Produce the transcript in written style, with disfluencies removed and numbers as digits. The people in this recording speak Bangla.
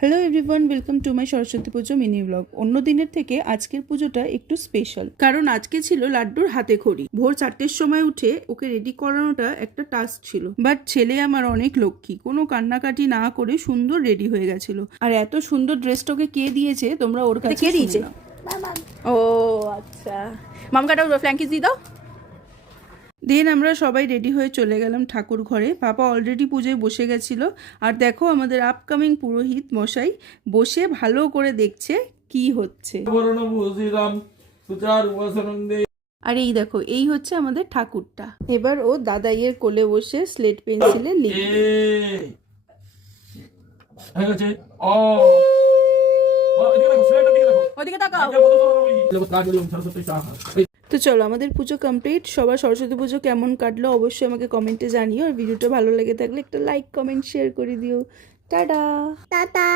Hello everyone, welcome to my Saraswati Puja mini blog. অন্য দিনের থেকে আজকের পুজোটা একটু স্পেশাল, কারণ আজকে ছিল লাড্ডুর হাতে খড়ি। ভোর 4টের সময় উঠে ওকে রেডি করানোটা একটা টাস্ক ছিল, বাট ছেলে আমার অনেক লক্ষ্মী, কোনো কান্নাকাটি না করে সুন্দর রেডি হয়ে গেছিল। আর এত সুন্দর ড্রেসটাকে কে দিয়েছে তোমরা ওর কাছে কে দিয়েছে? ও আচ্ছা, মামকাটা ফ্ল্যাঙ্কিস দিয়ে দাও। দেন আমরা সবাই রেডি হয়ে চলে গেলাম ঠাকুর ঘরে। পাপা অলরেডি পুজোয় বসে গেছিল, আর দেখো আমাদের আপকামিং পুরোহিত মশাই বসে ভালো করে দেখছে কি হচ্ছে। আর এই দেখো, এই হচ্ছে আমাদের ঠাকুরটা। এবার ও দাদাইয়ের কোলে বসে স্লেট পেন্সিলে লিখবে। ওদিকে তাকাও। তো চলো, আমাদের পুজো কমপ্লিট। সবার সরস্বতী পুজো কেমন কাটলো অবশ্যই আমাকে কমেন্টে জানিও, আর ভিডিওটা ভালো লেগে থাকলে একটা লাইক কমেন্ট শেয়ার করে দিও। Tata tata.